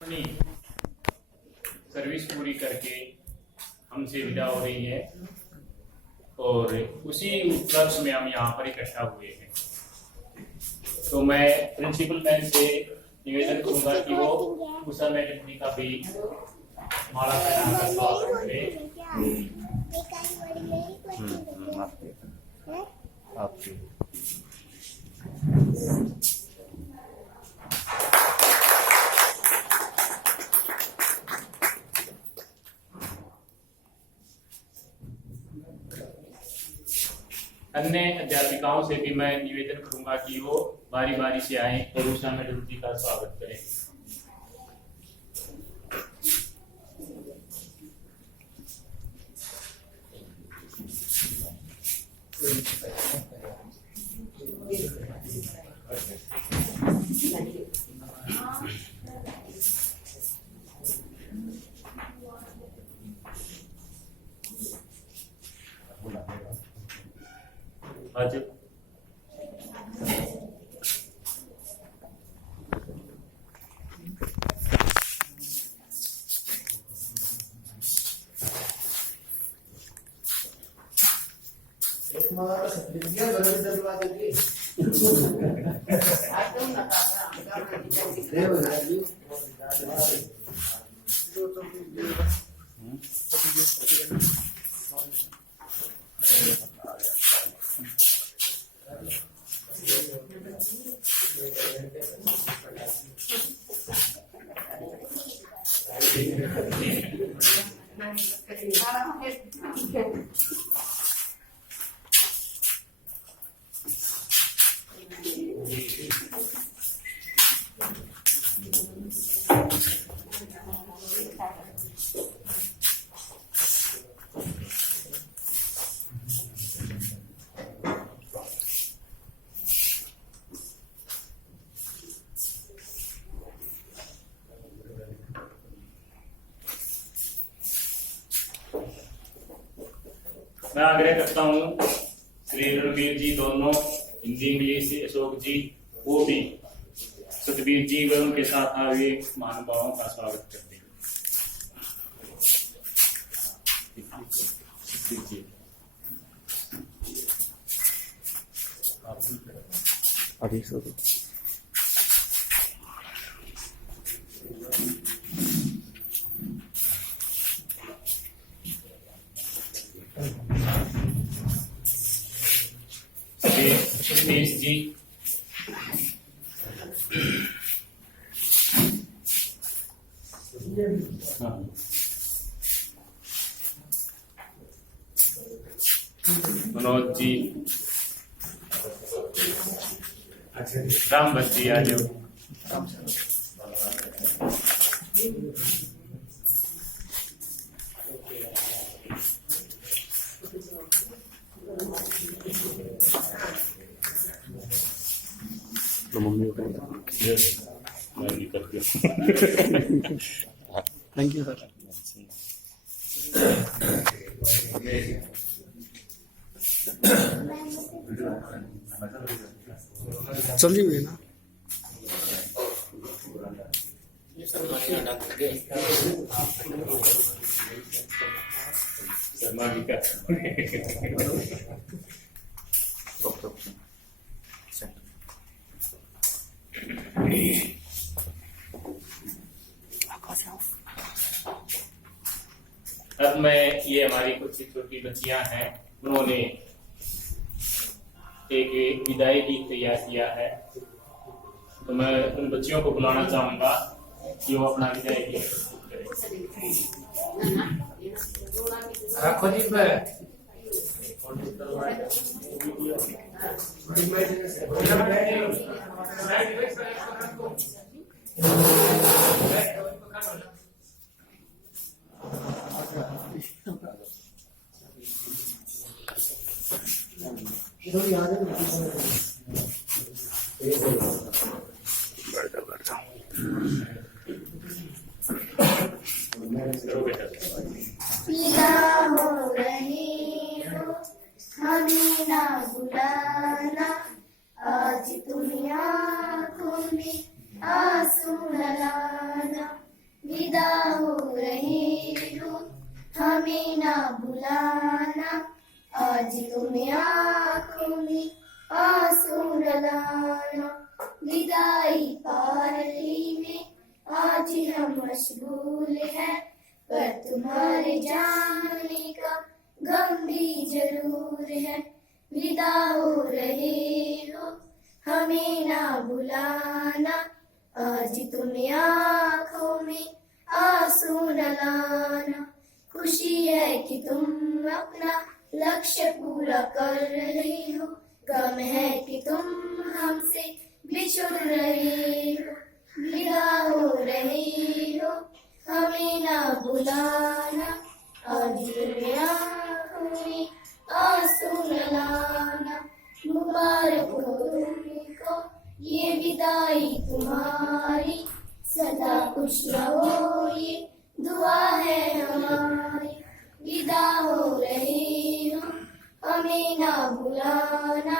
अपनी सर्विस पूरी करके हमसे विदा हो रही है और उसी उपलक्ष्य में हम यहाँ पर इकट्ठा हुए हैं। तो मैं प्रिंसिपल मैम से निवेदन करूंगा कि वो उषा मैडम जी का भी माला पहनाकर स्वागत करें। आपके अन्य अध्यापिकाओं से भी मैं निवेदन करूंगा कि वो बारी बारी से आए और उषा मैडम जी का स्वागत करें। आज मैं आग्रह करता हूँ श्री रणवीर जी दोनों हिंदी इंग्लिश अशोक जी वो भी सतबीर जी व उनके साथ आए महानुभावों का स्वागत करते हैं। अभी सुरेश जी मनोज जी राम जी आ जाओ। तो मम्मी को थैंक यू सर। समझिए ना शर्मा जी का अब मैं ये हमारी कुछ छोटी बच्चियां हैं, उन्होंने एक विदाई गीत तैयार किया है, तो मैं उन बच्चियों को बुलाना चाहूंगा कि वो अपना विदाई गीत प्रस्तुत पिया हो रहे हो हमें ना बुलाना, आज तुम्हें आंखों में आंसू न लाना। आज हम मशगूल हैं, पर तुम्हारे जाने का गम भी जरूर है। विदा हो रहे हो, हमें ना बुलाना, आज तुम्हें आँखों में आंसू न लाना। खुशी है कि तुम अपना लक्ष्य पूरा कर रहे हो, गम है कि तुम हमसे बिछुड़ रहे हो। विदा हो रहे हो, हमें ना बुलाना, आज तुम्हें आँखों में आंसू न लाना। मुबारक हो तुमको ये विदाई तुम्हारी, सदा खुश रहो ये दुआ है हमारी। विदा हो रहे हो, हमें ना बुलाना,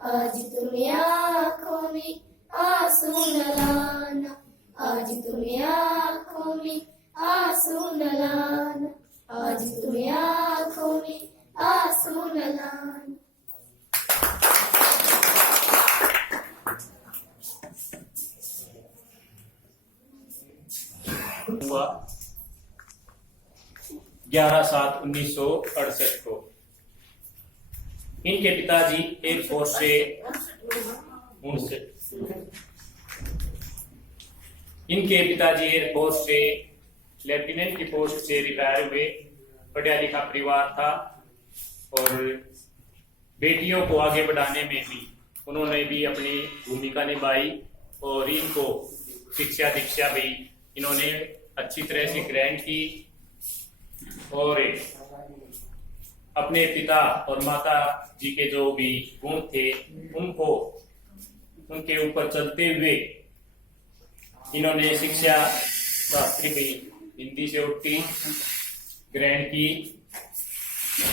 आज तुम्हें आँखों में आंसू न लाना, आज तुम्हें आँखों में आंसू न लाना, आज तुम्हें आँखों में आंसू न लाना। हुआ 11/7/1968 को। इनके पिताजी एयरफोर्स से लेफ्टिनेंट की पोस्ट से रिटायर हुए। पढ़ा लिखा परिवार था और बेटियों को आगे बढ़ाने में भी उन्होंने भी अपनी भूमिका निभाई और इनको शिक्षा दीक्षा भी इन्होंने अच्छी तरह से ग्रहण की और अपने पिता और माता जी के जो भी गुण थे उनको उनके ऊपर चलते हुए इन्होंने शिक्षा शास्त्री भी हिंदी से उठती ग्रहण की।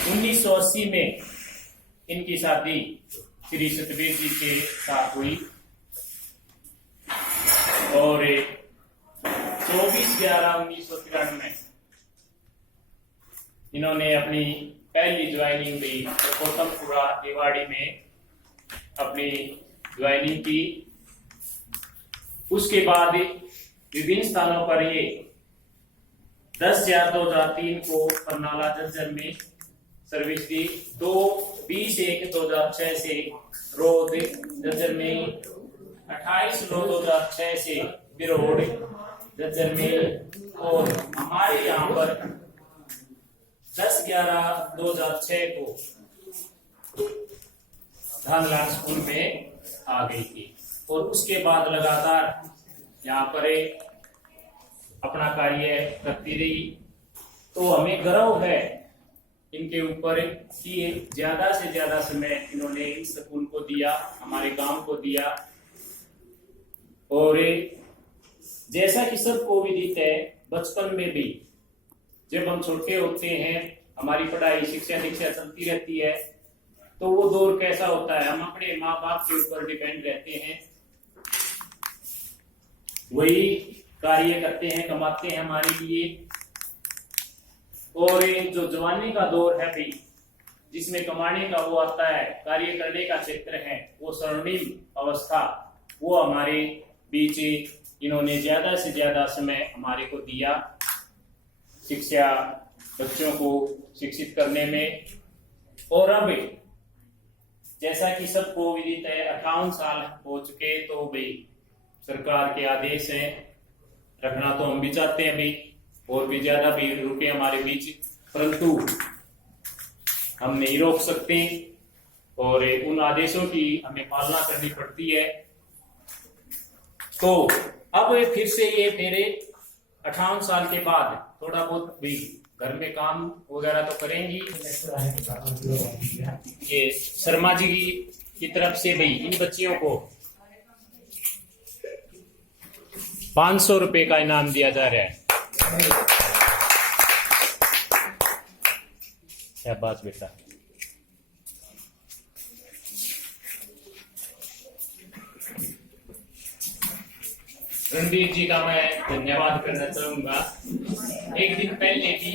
1980 में इनकी शादी श्री सतबीर जी के साथ हुई और 24/11/1993 इन्होंने अपनी पहली ज्वाइनिंग भी गौतमपुरा रेवाड़ी में अपनी ज्वाइनिंग की। उसके बाद विभिन्न स्थानों पर ये 10/2003 को परनाला झज्जर में सर्विस दी। 20/1/2006 से रोड झज्जर में, 28/9/2006 से बिरोड झज्जर में और हमारे यहाँ पर 10/11/2006 को धानलाल स्कूल में आ गई थी और उसके बाद लगातार यहाँ पर अपना कार्य करती रही। तो हमें गर्व है इनके ऊपर कि ज्यादा से ज्यादा समय इन्होंने इस स्कूल को दिया, हमारे गांव को दिया। और जैसा कि सबको विदित है, बचपन में भी जब हम छोटे होते हैं, हमारी पढ़ाई शिक्षा दीक्षा चलती रहती है, तो वो दौर कैसा होता है, हम अपने माँ बाप के ऊपर डिपेंड रहते हैं, वही कार्य करते हैं, कमाते हैं हमारे लिए। और जो जवानी का दौर है भी, जिसमें कमाने का वो आता है, कार्य करने का क्षेत्र है, वो स्वर्णिम अवस्था, वो हमारे बीच इन्होंने ज्यादा से ज्यादा समय हमारे को दिया शिक्षा, बच्चों को शिक्षित करने में। और अब जैसा कि सबको विदित है, 58 साल हो चुके, तो भाई सरकार के आदेश हैं, रखना तो हम भी चाहते हैं भाई, और भी ज्यादा भी रुके हमारे बीच, परंतु हम नहीं रोक सकते और उन आदेशों की हमें पालना करनी पड़ती है। तो अब फिर से ये मेरे 58 साल के बाद थोड़ा बहुत भी घर में काम वगैरह तो करेंगी। ये शर्मा जी की तरफ से भाई इन बच्चियों को 500 रुपए का इनाम दिया जा रहा है। क्या बात बेटा। रणवीर जी का मैं धन्यवाद करना चाहूंगा। एक दिन पहले भी